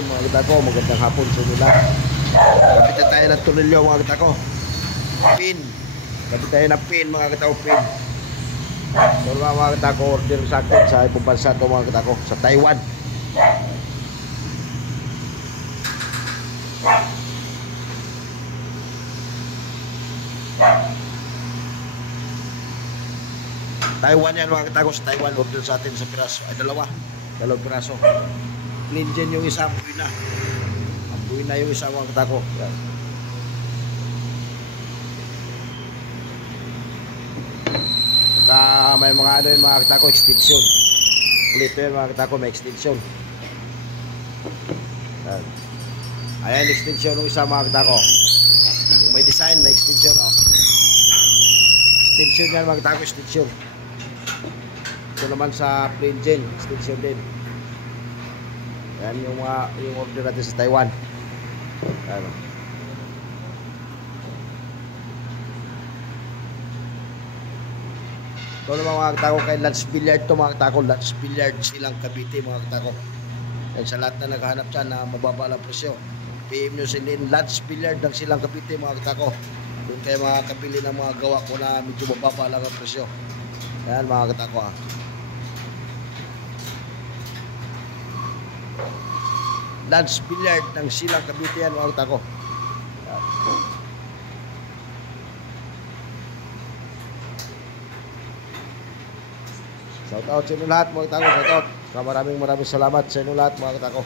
hapon mga kita ko. Magandang hapon sa inyo lahat. Kapit tayo ng turilyo mga kita ko. Pin. Kapit tayo ng pin mga kita ko. Pin. So mga kita ko, order sa akin sa ibang bansa ito mga kita ko. Sa Taiwan. Taiwan yan mga kita ko. Sa Taiwan, order sa atin sa piraso. Ay dalawang piraso. Clean dyan yung isa, buhay na. Buhay na yung isa mga kita ko. Yan. May mga ano yun mga kita ko, extension. Kulito yun mga kita ko, may extension. Yan. Ayan, extension yung isa mga kita ko. Yung may design, may extension. Oh. Extension yan mga kita ko, extension. Ito naman sa plain gel, extension din. Yan yung order natin sa Taiwan. Yan. Ito naman mga katako kay Lance Billiard to mga katako. Lance Billiard silang Cavite mga katako. Yan sa lahat na naghahanap dyan na mababa lang presyo. PM nyo silin Lance Billiard ng silang Cavite mga katako. Doon kayo makakabili ng mga gawa ko na medyo mababa lang ang presyo. Yan mga katako ha. Lance Billiard ng silang Cavite yan mga katako. Shout out sa inyo lahat mga katako. Shout out. Maraming salamat sa inyo lahat mga katako.